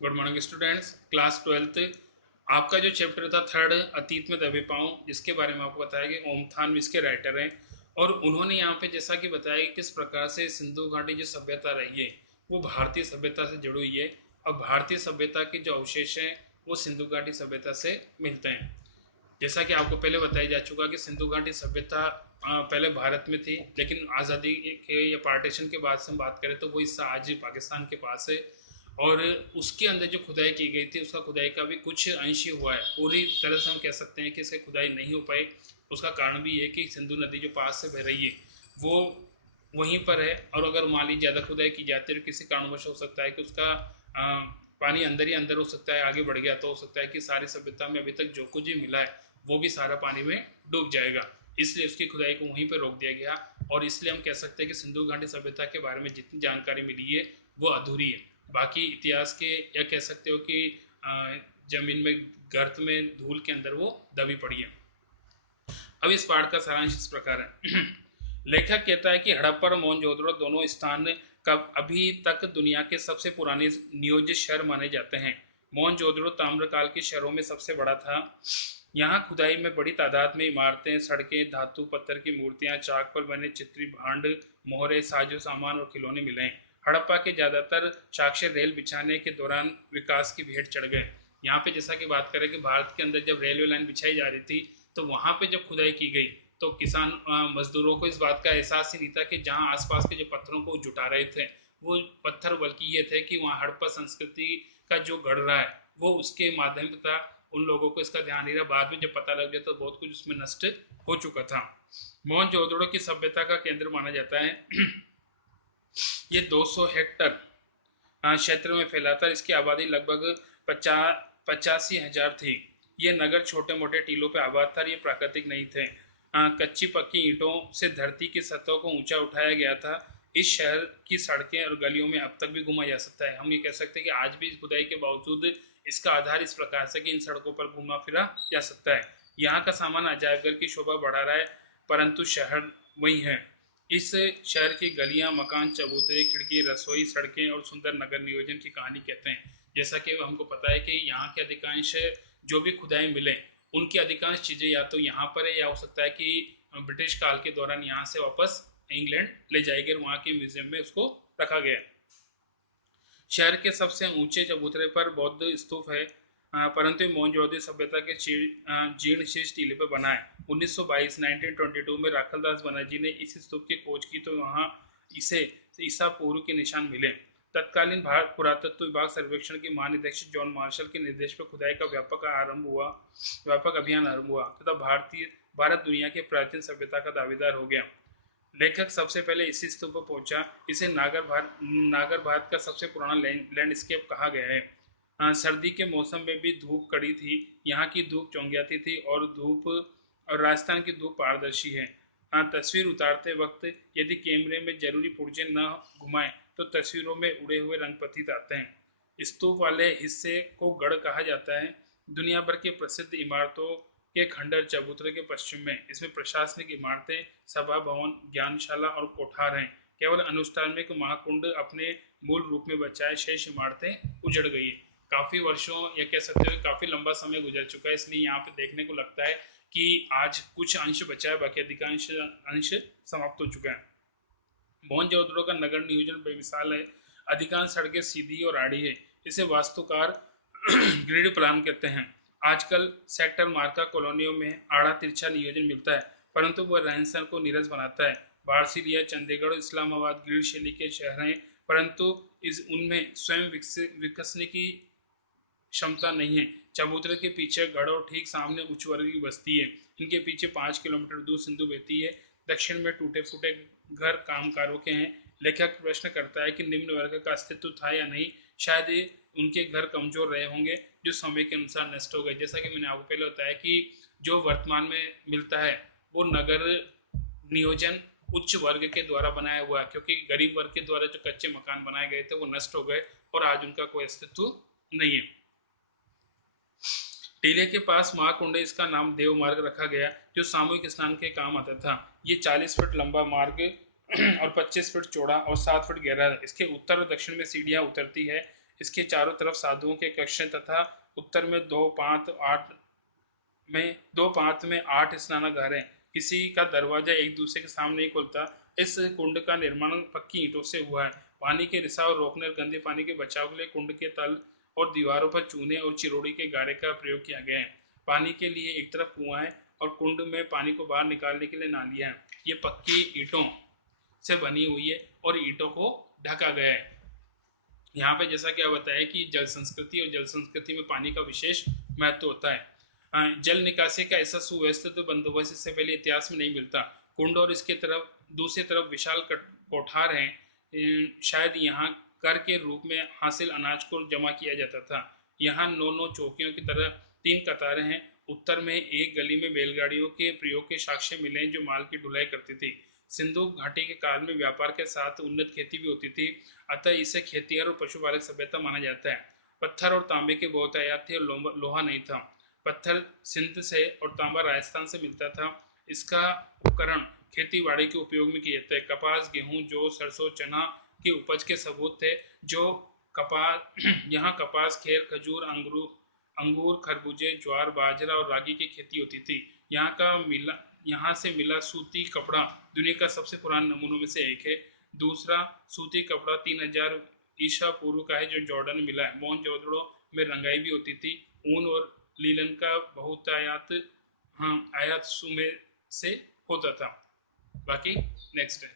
Good morning students, class 12th आपका जो chapter था थर्ड अतीत में दबे पाँव, जिसके बारे में आपको बताया कि ओमथान इसके राइटर हैं। और उन्होंने यहाँ पे जैसा कि बताया कि किस प्रकार से सिंधु घाटी जो सभ्यता रही है वो भारतीय सभ्यता से जुड़ी हुई है, और भारतीय सभ्यता के जो अवशेष हैं वो सिंधु घाटी सभ्यता से मिलते हैं। जैसा कि आपको पहले बताया जा चुका कि सिंधु घाटी सभ्यता पहले भारत में थी, लेकिन आज़ादी के या पार्टीशन के बाद से हम बात करें तो वो हिस्सा आज पाकिस्तान के पास है। और उसके अंदर जो खुदाई की गई थी उसका खुदाई का भी कुछ अंश ही हुआ है, पूरी तरह से हम कह सकते हैं कि इसकी खुदाई नहीं हो पाई। उसका कारण भी है कि सिंधु नदी जो पास से बह रही है वो वहीं पर है, और अगर मान ली ज़्यादा खुदाई की जाती है तो किसी कारणवश हो सकता है कि उसका पानी अंदर ही अंदर हो सकता है, आगे बढ़ गया तो हो सकता है कि सारी सभ्यता में अभी तक जो कुछ भी मिला है वो भी सारा पानी में डूब जाएगा। इसलिए उसकी खुदाई को वहीं पर रोक दिया गया, और इसलिए हम कह सकते हैं कि सिंधु घाटी सभ्यता के बारे में जितनी जानकारी मिली है वो अधूरी है। बाकी इतिहास के या कह सकते हो कि जमीन में गर्त में धूल के अंदर वो दबी पड़ी है। अब इस पाठ का सारांश इस प्रकार है। लेखक कहता है कि हड़प्पा और मोहनजोदड़ो दोनों स्थान कब अभी तक दुनिया के सबसे पुराने नियोजित शहर माने जाते हैं। मोहनजोदड़ो ताम्रकाल के शहरों में सबसे बड़ा था। यहाँ खुदाई में बड़ी तादाद में इमारतें, सड़कें, धातु पत्थर की मूर्तियां, चाक पर बने चित्री भांड, मोहरे, साजो सामान और खिलौने मिले हैं। हड़प्पा के ज्यादातर साक्ष्य रेल बिछाने के दौरान विकास की भेंट चढ़ गए। यहाँ पे जैसा कि बात करें कि भारत के अंदर जब रेलवे लाइन बिछाई जा रही थी तो वहां पे जब खुदाई की गई तो किसान मजदूरों को इस बात का एहसास ही नहीं था कि जहां आसपास के जो पत्थरों को जुटा रहे थे वो पत्थर बल्कि ये थे कि वहाँ हड़प्पा संस्कृति का जो गढ़ रहा है वो उसके माध्यम था। उन लोगों को इसका ध्यान नहीं रहा, बाद में जब पता लग गया तो बहुत कुछ उसमें नष्ट हो चुका था। मोहनजोदड़ो की सभ्यता का केंद्र माना जाता है। ये 200 हेक्टर क्षेत्र में फैला था। इसकी आबादी लगभग 85,000 थी। ये नगर छोटे मोटे टीलों पर आबाद था, ये प्राकृतिक नहीं थे। कच्ची पक्की ईंटों से धरती की सतह को ऊंचा उठाया गया था। इस शहर की सड़कें और गलियों में अब तक भी घूमा जा सकता है। हम ये कह सकते हैं कि आज भी इस खुदाई के बावजूद इसका आधार इस प्रकार से कि इन सड़कों पर घूमा फिरा जा सकता है। यहाँ का सामान अजायबघर की शोभा बढ़ा रहा है, परंतु शहर वही है। इस शहर की गलियां, मकान, चबूतरे, खिड़की, रसोई, सड़कें और सुंदर नगर नियोजन की कहानी कहते हैं। जैसा कि हमको पता है कि यहाँ के अधिकांश जो भी खुदाई मिले उनकी अधिकांश चीज़ें या तो यहाँ पर है या हो सकता है कि ब्रिटिश काल के दौरान यहाँ से वापस इंग्लैंड ले जाए गए, वहाँ के म्यूजियम में उसको रखा गया। शहर के सबसे ऊंचे चबूतरे पर बौद्ध स्तूप है, परंतु मोहनजोदड़ो सभ्यता के जीर्ण शीर्ष टीले पर बना है। 1922 में राखलदास बनर्जी ने इस स्तूप की खोज की तो वहाँ इसे ईसा पूर्व के निशान मिले। तत्कालीन भारत पुरातत्व विभाग सर्वेक्षण के महानिदेशक जॉन मार्शल के निर्देश पर खुदाई का व्यापक अभियान आरंभ हुआ तथा भारत दुनिया के प्राचीन सभ्यता का दावेदार हो गया। लेखक सबसे पहले इसी स्तूप पर पहुंचा। इसे नागर भारत का सबसे पुराना लैंडस्केप कहा गया है। सर्दी के मौसम में भी धूप कड़ी थी। यहाँ की धूप चौंधियाती थी और राजस्थान की धूप पारदर्शी है। तस्वीर उतारते वक्त यदि कैमरे में जरूरी पुर्जे न घुमाएं तो तस्वीरों में उड़े हुए रंग प्रतीत आते हैं। स्तूप वाले हिस्से को गढ़ कहा जाता है। दुनिया भर के प्रसिद्ध इमारतों के खंडर चबूतरे के पश्चिम में। इसमें प्रशासनिक इमारतें, सभा भवन, ज्ञानशाला और कोठार हैं। केवल अनुष्ठानिक महाकुंड अपने मूल रूप में बचाए, शेष इमारतें उजड़ गई। काफी वर्षों या कह सकते हो काफी लंबा समय गुजर चुका है, इसलिए यहाँ पे देखने को लगता है कि आज कुछ अंश बचा है, बाकी अधिकांश अंश समाप्त हो चुका है। मोहनजोदड़ो का नगर नियोजन बेमिसाल है। अधिकांश सड़कें सीधी और आड़ी है। इसे वास्तुकार ग्रिड प्लान कहते हैं। आजकल सेक्टर मार्का कॉलोनियों में आड़ा तिरछा नियोजन मिलता है, परंतु वह रहन सहन को नीरस बनाता है। बार्सिलिया, चंडीगढ़, इस्लामाबाद ग्रिड शैली के शहर हैं, परंतु उनमें स्वयं विकसने की क्षमता नहीं है। चबूतरे के पीछे गढ़ और ठीक सामने उच्च वर्ग की बस्ती है। इनके पीछे 5 किलोमीटर दूर सिंधु बहती है। दक्षिण में टूटे फूटे घर कामगारों के हैं। लेखक प्रश्न करता है कि निम्न वर्ग का अस्तित्व था या नहीं। शायद उनके घर कमजोर रहे होंगे जो समय के अनुसार नष्ट हो गए। जैसा कि मैंने आपको पहले बताया कि जो वर्तमान में मिलता है वो नगर नियोजन उच्च वर्ग के द्वारा बनाया हुआ है, क्योंकि गरीब वर्ग के द्वारा जो कच्चे मकान बनाए गए थे वो नष्ट हो गए और आज उनका कोई अस्तित्व नहीं है। टीले के पास महाकुंड, इसका नाम देव मार्ग रखा गया, जो सामूहिक स्नान के काम आता था। ये 40 फीट लंबा मार्ग और 25 फीट चौड़ा और 7 फीट गहरा है। इसके उत्तर और दक्षिण में सीढ़ियां उतरती है। इसके चारों तरफ साधुओं के कक्ष तथा उत्तर में दो पात में 8 स्नानागार हैं। किसी का दरवाजा एक दूसरे के सामने नहीं खुलता। इस कुंड का निर्माण पक्की ईंटों से हुआ है। पानी के रिसाव रोकने और गंदे पानी के बचाव के लिए कुंड के तल और दीवारों पर चूने और चिरोड़ी के गारे का प्रयोग किया गया है। पानी के लिए एक तरफ कुआं है और कुंड में पानी को बाहर निकालने के लिए नालियां हैं। ये पक्की ईंटों से बनी हुई है और ईंटों को ढका गया है। यहाँ पे जैसा कि आप बताया कि जल संस्कृति और जल संस्कृति में पानी का विशेष महत्व होता है। जल निकासी का ऐसा सुव्यवस्थित बंदोबस्त इससे पहले इतिहास में नहीं मिलता। कुंड और इसके तरफ दूसरी तरफ विशाल कोठार हैं। शायद यहाँ कर के रूप में हासिल अनाज को जमा किया जाता था। यहाँ 9-9 चौकियों की तरह 3 कतारें हैं। उत्तर में एक गली में बैलगाड़ियों के प्रयोग के साक्ष्य मिले जो माल की ढुलाई करती थी। सिंधु घाटी के काल में व्यापार के साथ उन्नत खेती भी होती थी, अतः इसे खेतिहर और पशुपालक सभ्यता माना जाता है। पत्थर और तांबे के बहुत आयात थे और लोहा नहीं था। पत्थर सिंध से और तांबा राजस्थान से मिलता था। इसका उपकरण खेती बाड़ी के उपयोग में किए जाते हैं। कपास, गेहूं, जौ, सरसों, चना की उपज के सबूत थे। जो कपास यहाँ कपास, खेर, खजूर, अंगूर, खरबूजे, ज्वार, बाजरा और रागी की खेती होती थी। यहाँ से मिला सूती कपड़ा दुनिया का सबसे पुराने नमूनों में से एक है। दूसरा सूती कपड़ा 3000 ईसा पूर्व का है जो जॉर्डन में मिला है। मोहनजोदड़ो में रंगाई भी होती थी। ऊन और लीलन का बहुत आयात सुमेर से होता था। बाकी नेक्स्ट है।